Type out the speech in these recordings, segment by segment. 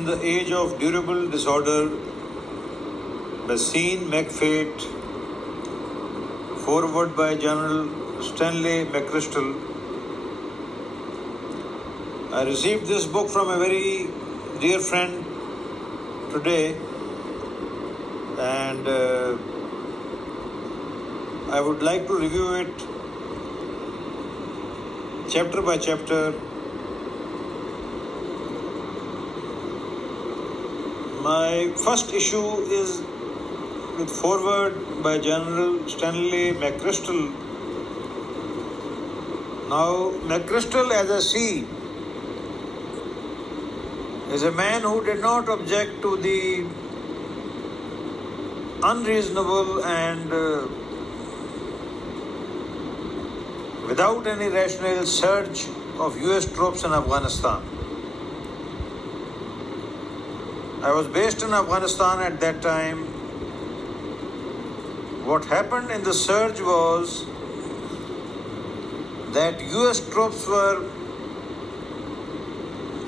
In the age of durable disorder, the scene McFate, forward by General Stanley McChrystal. I received this book from a very dear friend today, and I would like to review it chapter by chapter. My first issue is with foreword by General Stanley McChrystal. Now, McChrystal, as I see, is a man who did not object to the unreasonable and without any rationale surge of US troops in Afghanistan. I was based in Afghanistan at that time. What happened in the surge was that US troops were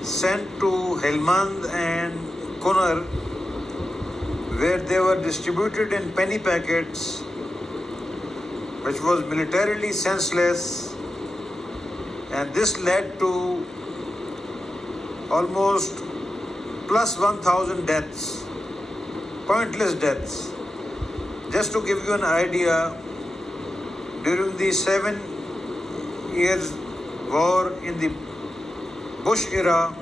sent to Helmand and Kunar, where they were distributed in penny packets, which was militarily senseless, and this led to almost plus 1,000 deaths, pointless deaths. Just to give you an idea, during the 7 years war in the Bush era,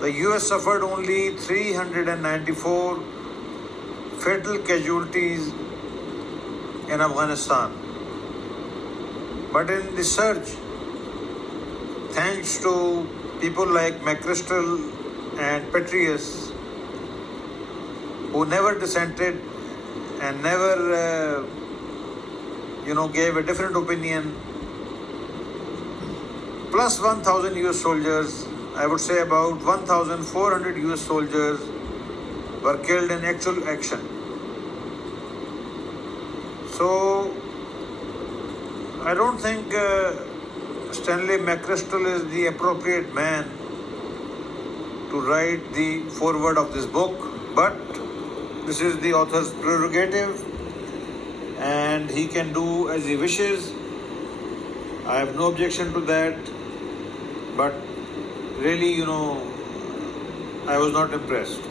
the US suffered only 394 fatal casualties in Afghanistan. But in the surge, thanks to people like McChrystal and Petraeus, who never dissented and never, gave a different opinion, plus 1,000 US soldiers, I would say about 1,400 US soldiers were killed in actual action. So, I don't think Stanley McChrystal is the appropriate man to write the foreword of this book, but this is the author's prerogative and he can do as he wishes. I have no objection to that, but really, I was not impressed.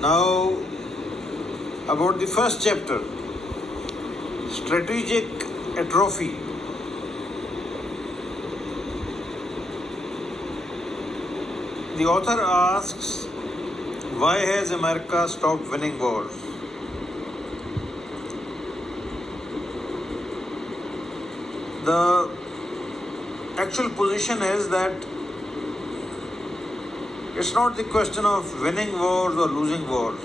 Now, about the first chapter, strategic atrophy. The author asks, why has America stopped winning wars? The actual position is that it's not the question of winning wars or losing wars.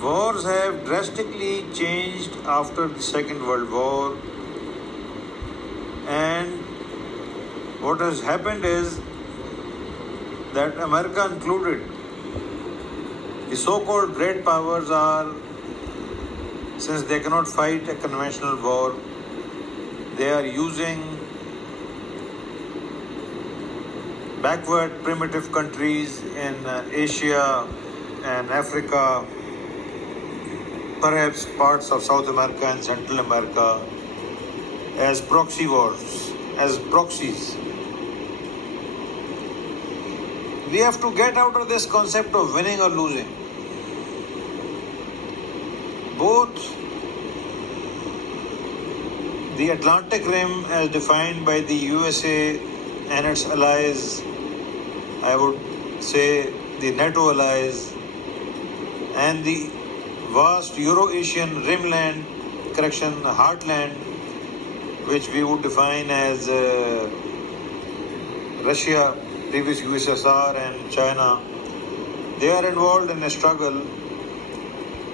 Wars have drastically changed after the Second World War, and what has happened is that America included, the so-called great powers are, since they cannot fight a conventional war, they are using backward primitive countries in Asia and Africa, perhaps parts of South America and Central America, as proxy wars, as proxies. We have to get out of this concept of winning or losing. Both the Atlantic Rim, as defined by the USA and its allies, I would say the NATO allies, and the vast Euro-Asian rimland, heartland, which we would define as Russia, previous USSR, and China, they are involved in a struggle,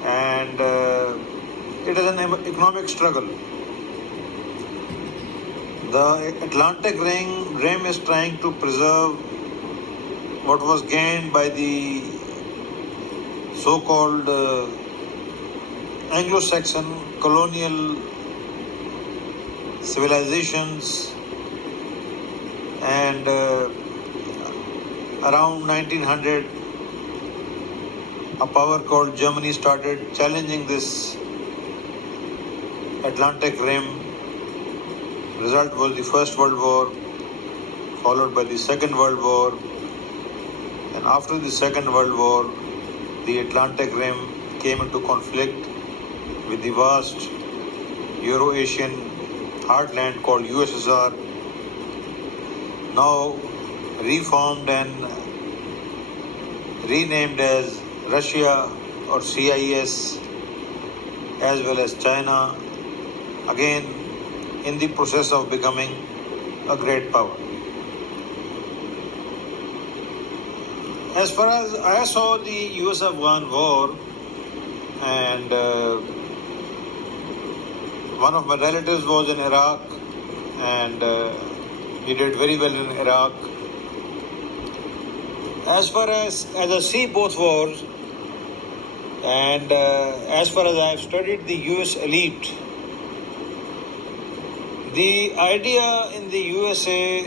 and it is an economic struggle. The Atlantic Rim is trying to preserve what was gained by the so-called Anglo-Saxon colonial civilizations, and Around 1900, a power called Germany started challenging this Atlantic rim. Result was the First World War, followed by the Second World War. And after the Second World War, the Atlantic rim came into conflict with the vast Euro-Asian heartland called USSR, now reformed and renamed as Russia or CIS, as well as China, again in the process of becoming a great power. As far as I saw the US-Afghan war, and one of my relatives was in Iraq, and he did very well in Iraq. As far as I see both wars, and as far as I have studied the US elite, the idea in the USA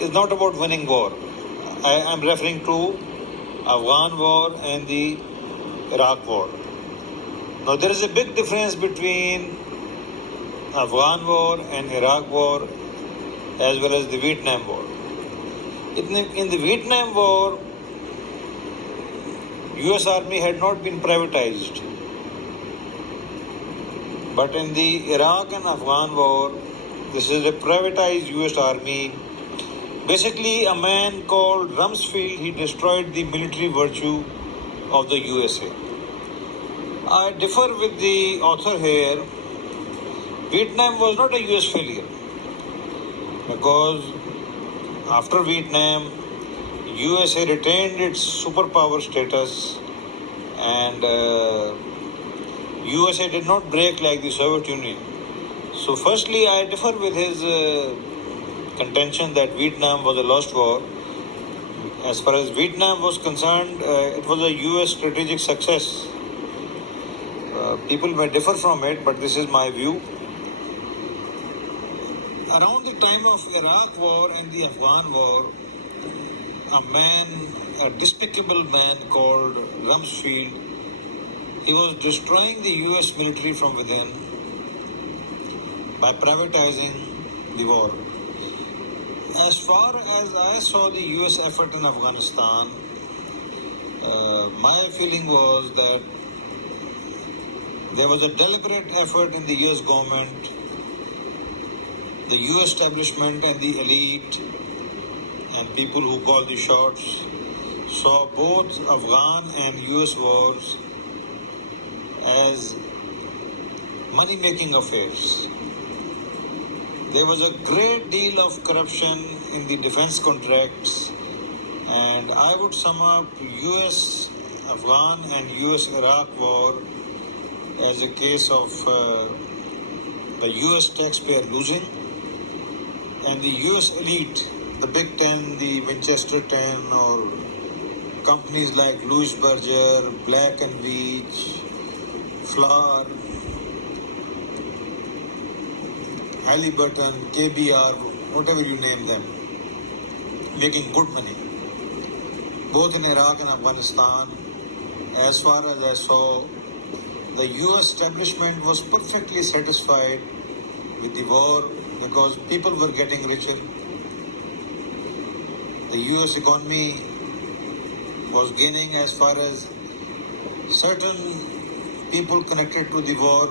is not about winning war. I am referring to Afghan war and the Iraq war. Now there is a big difference between Afghan war and Iraq war, as well as the Vietnam war. In the Vietnam war, US Army had not been privatized. But in the Iraq and Afghan war, this is a privatized US Army. Basically, a man called Rumsfeld, he destroyed the military virtue of the USA. I differ with the author here. Vietnam was not a US failure, because after Vietnam, USA retained its superpower status, and USA did not break like the Soviet Union. So firstly, I differ with his contention that Vietnam was a lost war. As far as Vietnam was concerned, it was a US strategic success. People may differ from it, but this is my view. Around the time of Iraq war and the Afghan war, a despicable man called Rumsfeld, he was destroying the US military from within by privatizing the war. As far as I saw the US effort in Afghanistan, my feeling was that there was a deliberate effort in the US government, the US establishment and the elite and people who call the shots saw both Afghan and US wars as money-making affairs. There was a great deal of corruption in the defense contracts, and I would sum up US Afghan and US Iraq war as a case of the US taxpayer losing and the US elite, the Big Ten, the Winchester 10, or companies like Louis Berger, Black and Veatch, Flour, Halliburton, KBR, whatever you name them, making good money, both in Iraq and Afghanistan. As far as I saw, the US establishment was perfectly satisfied with the war because people were getting richer. The US economy was gaining as far as certain people connected to the war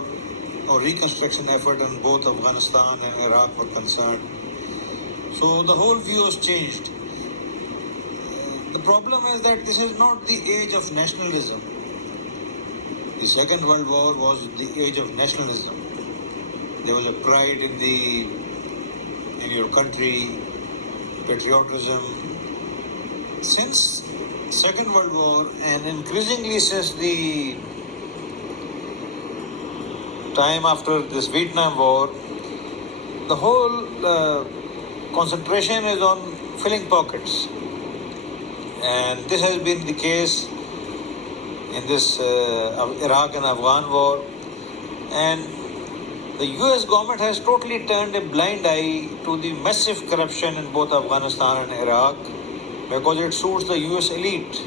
or reconstruction effort in both Afghanistan and Iraq were concerned. So the whole view has changed. The problem is that this is not the age of nationalism. The Second World War was the age of nationalism. There was a pride in your country, patriotism. Since Second World War, and increasingly since the time after this Vietnam War, the whole concentration is on filling pockets. And this has been the case in this Iraq and Afghan war. And the US government has totally turned a blind eye to the massive corruption in both Afghanistan and Iraq, because it suits the US elite.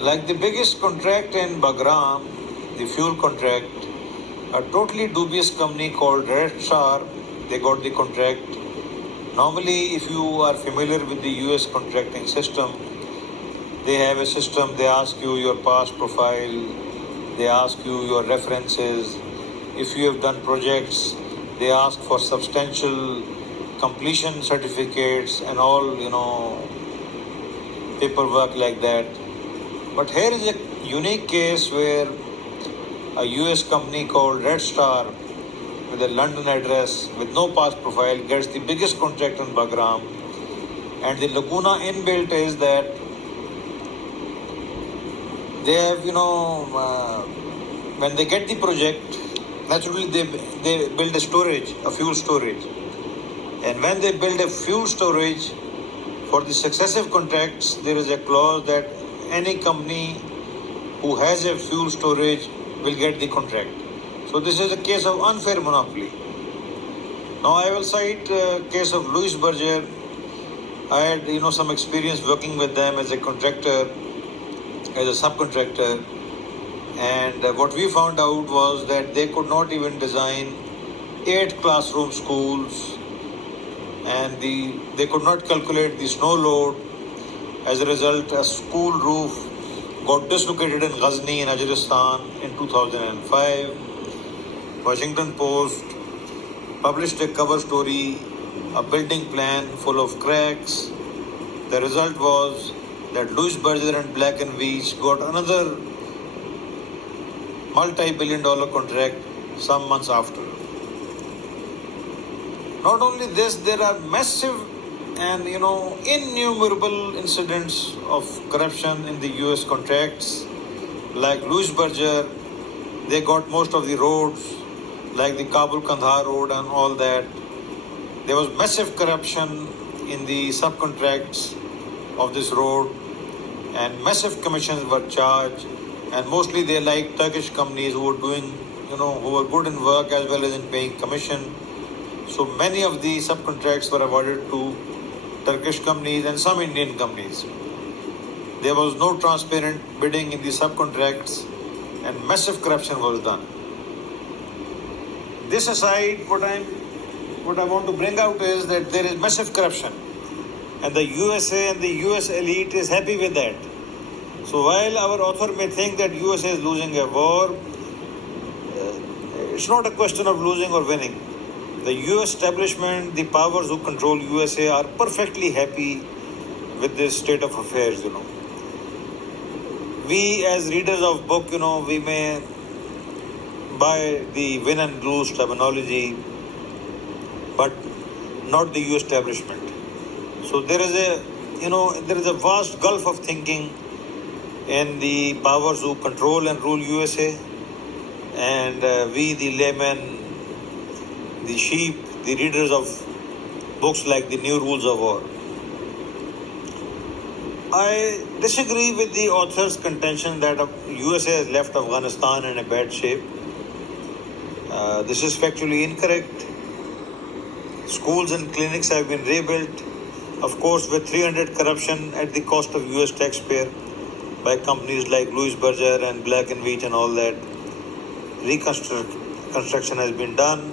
Like the biggest contract in Bagram, the fuel contract, a totally dubious company called Red Star, they got the contract. Normally, if you are familiar with the US contracting system, they have a system, they ask you your past profile, they ask you your references. If you have done projects, they ask for substantial completion certificates and all, paperwork like that. But here is a unique case where a US company called Red Star with a London address with no past profile gets the biggest contract in Bagram. And the lacuna inbuilt is that they have, when they get the project, naturally they build a fuel storage. And when they build a fuel storage for the successive contracts, there is a clause that any company who has a fuel storage will get the contract. So this is a case of unfair monopoly. Now I will cite a case of Louis Berger. I had some experience working with them as a contractor, as a subcontractor, and what we found out was that they could not even design 8 classroom schools, and they could not calculate the snow load. As a result, a school roof got dislocated in Ghazni in Azerbaijan in 2005. Washington Post published a cover story, a building plan full of cracks. The result was that Louis Berger and Black & Veatch got another multi-billion-dollar contract some months after. Not only this, there are massive and innumerable incidents of corruption in the US contracts. Like Louis Berger, they got most of the roads, like the Kabul-Kandahar road and all that. There was massive corruption in the subcontracts of this road, and massive commissions were charged, and mostly they like Turkish companies who were doing, who were good in work as well as in paying commission. So many of the subcontracts were awarded to Turkish companies and some Indian companies. There was no transparent bidding in the subcontracts, and massive corruption was done. This aside, what I want to bring out is that there is massive corruption, and the USA and the US elite is happy with that. So while our author may think that USA is losing a war, it's not a question of losing or winning. The US establishment, the powers who control USA are perfectly happy with this state of affairs, We as readers of book, we may buy the win and lose terminology, but not the US establishment. So there is a vast gulf of thinking in the powers who control and rule USA, and we, the laymen, the sheep, the readers of books like The New Rules of War. I disagree with the author's contention that USA has left Afghanistan in a bad shape. This is factually incorrect. Schools and clinics have been rebuilt, of course, with 300 corruption at the cost of US taxpayer by companies like Louis Berger and Black & Veatch and all that. Reconstruction has been done.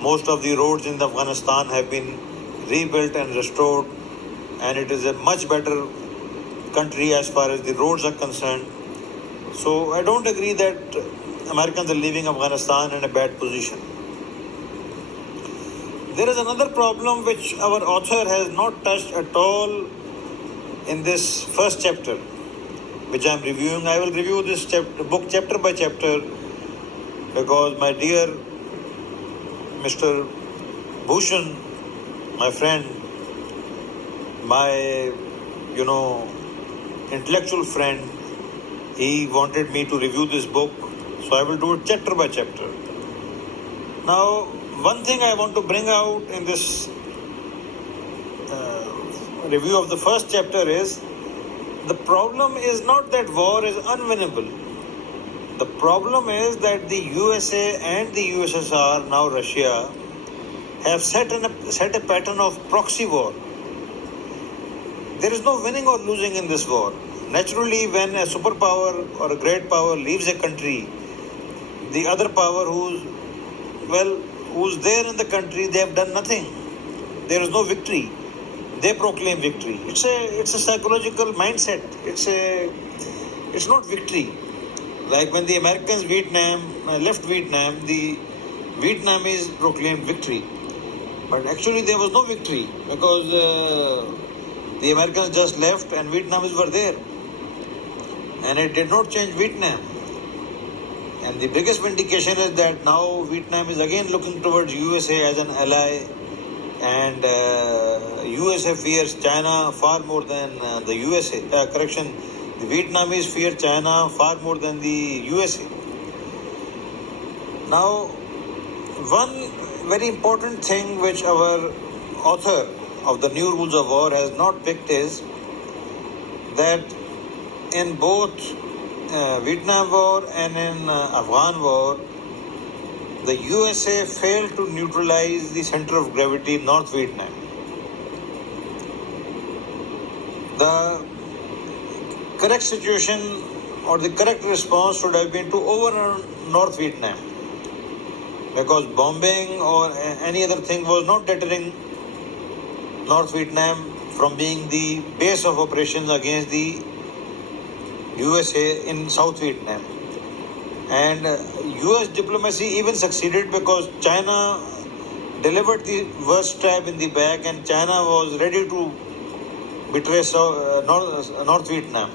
Most of the roads in Afghanistan have been rebuilt and restored, and it is a much better country as far as the roads are concerned. So I don't agree that Americans are leaving Afghanistan in a bad position. There is another problem which our author has not touched at all in this first chapter, which I am reviewing. I will review this book chapter by chapter because my dear Mr. Bhushan, my friend, my, intellectual friend, he wanted me to review this book, so I will do it chapter by chapter. Now, one thing I want to bring out in this review of the first chapter is the problem is not that war is unwinnable. The problem is that the USA and the USSR, now Russia, have set a pattern of proxy war. there is no winning or losing in this war. Naturally, when a superpower or a great power leaves a country, the other power who's there in the country, they have done nothing. There is no victory. They proclaim victory. It's a psychological mindset. It's not victory. Like when the Americans left Vietnam, the Vietnamese proclaimed victory. But actually there was no victory because the Americans just left and Vietnamese were there. And it did not change Vietnam. And the biggest vindication is that now Vietnam is again looking towards USA as an ally, and USA fears China far more than the USA. The Vietnamese fear China far more than the USA. Now, one very important thing which our author of the New Rules of War has not picked is that in both Vietnam War and in Afghan War, the USA failed to neutralize the center of gravity in North Vietnam. The correct situation or the correct response should have been to overrun North Vietnam, because bombing or any other thing was not deterring North Vietnam from being the base of operations against the USA in South Vietnam. And US diplomacy even succeeded because China delivered the worst stab in the back, and China was ready to betray North Vietnam.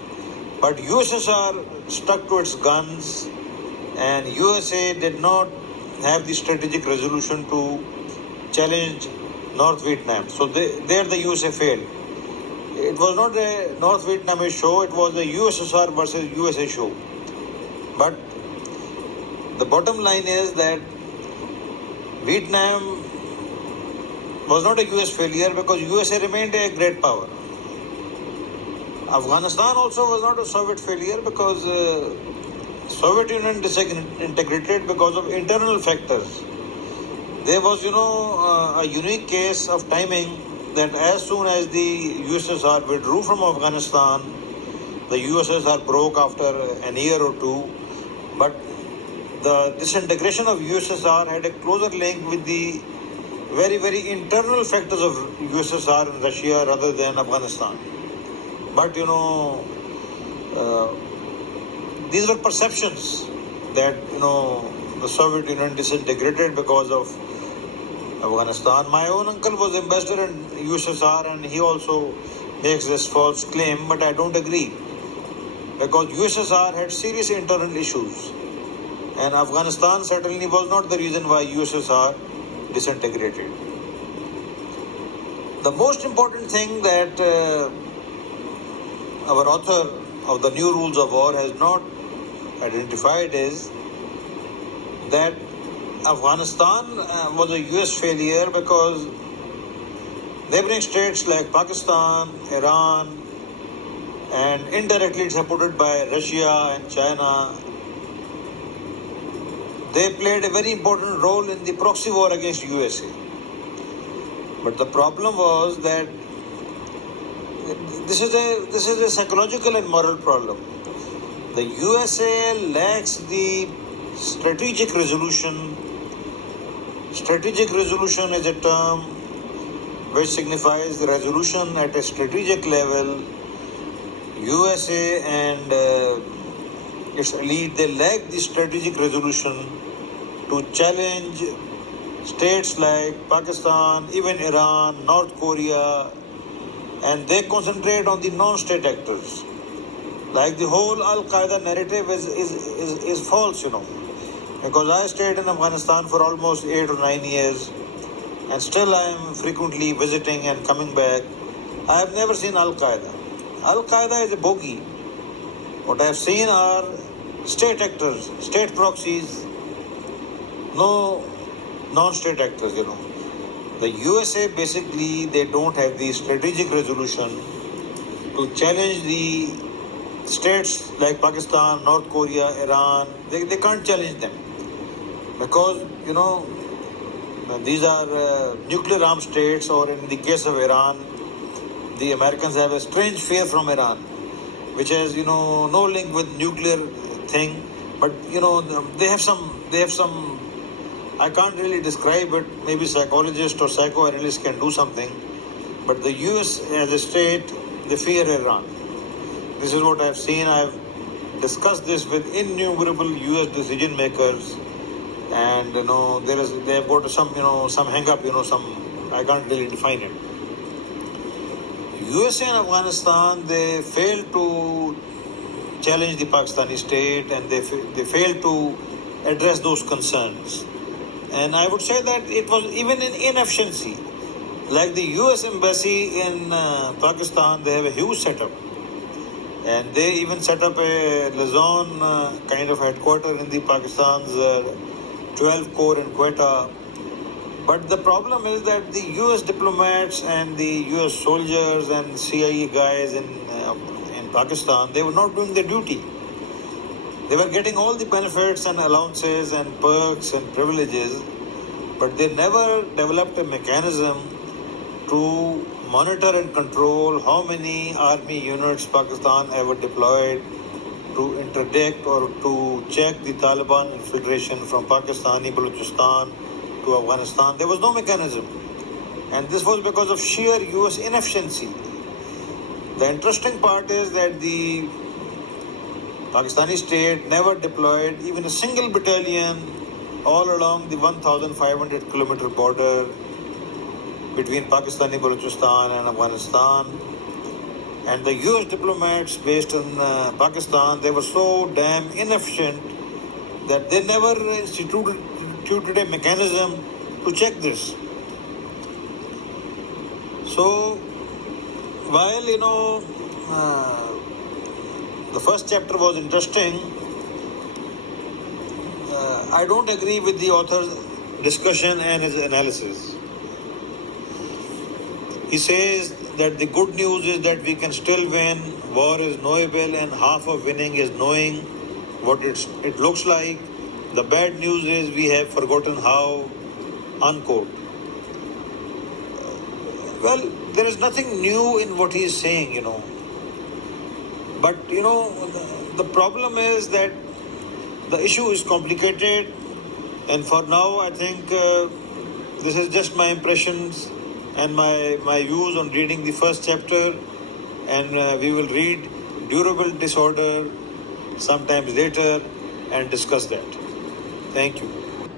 But USSR stuck to its guns, and USA did not have the strategic resolution to challenge North Vietnam. So there the USA failed. It was not a North Vietnamese show, it was a USSR versus USA show. But the bottom line is that Vietnam was not a US failure because USA remained a great power. Afghanistan also was not a Soviet failure because Soviet Union disintegrated because of internal factors. There was, a unique case of timing that as soon as the USSR withdrew from Afghanistan, the USSR broke after an year or two. But the disintegration of USSR had a closer link with the very, very internal factors of USSR and Russia rather than Afghanistan. But these were perceptions that the Soviet Union disintegrated because of Afghanistan. My own uncle was ambassador in USSR and he also makes this false claim, but I don't agree, because USSR had serious internal issues and Afghanistan certainly was not the reason why USSR disintegrated. The most important thing that our author of the New Rules of War has not identified is that Afghanistan was a US failure because neighboring states like Pakistan, Iran, and indirectly supported by Russia and China, they played a very important role in the proxy war against USA. But the problem was that this is a psychological and moral problem. The USA lacks the strategic resolution. Strategic resolution is a term which signifies the resolution at a strategic level. USA and its elite, they lack the strategic resolution to challenge states like Pakistan, even Iran, North Korea, and they concentrate on the non-state actors. Like the whole Al-Qaeda narrative is false, because I stayed in Afghanistan for almost 8 or 9 years and still I am frequently visiting and coming back. I have never seen Al-Qaeda. Al-Qaeda is a bogey. What I have seen are state actors, state proxies, no non-state actors, The USA basically, they don't have the strategic resolution to challenge the states like Pakistan, North Korea, Iran. They can't challenge them because, these are nuclear armed states, or in the case of Iran, the Americans have a strange fear from Iran, which has no link with nuclear thing, but they have some. I can't really describe it. Maybe psychologists or psychoanalysts can do something, but the U.S. as a state, they fear Iran. This is what I've seen. I've discussed this with innumerable U.S. decision makers, and they've got some hang up, some I can't really define it. USA and Afghanistan, they failed to challenge the Pakistani state, and they failed to address those concerns. And I would say that it was even an inefficiency. Like the US embassy in Pakistan, they have a huge setup. And they even set up a Luzon kind of headquarters in the Pakistan's 12 Corps in Quetta. But the problem is that the US diplomats and the US soldiers and CIA guys in Pakistan, they were not doing their duty. They were getting all the benefits and allowances and perks and privileges, but they never developed a mechanism to monitor and control how many army units Pakistan ever deployed to interdict or to check the Taliban infiltration from Pakistani Balochistan to Afghanistan. There was no mechanism. And this was because of sheer US inefficiency. The interesting part is that the Pakistani state never deployed even a single battalion all along the 1,500 kilometer border between Pakistani Balochistan and Afghanistan. And the US diplomats based in Pakistan, they were so damn inefficient that they never instituted a mechanism to check this. So, while the first chapter was interesting, I don't agree with the author's discussion and his analysis. He says that the good news is that we can still win, war is knowable, and half of winning is knowing what it looks like. The bad news is we have forgotten how, unquote. Well, there is nothing new in what he is saying, But, the problem is that the issue is complicated, and for now, I think this is just my impressions and my views on reading the first chapter, and we will read durable disorder sometimes later and discuss that. Thank you.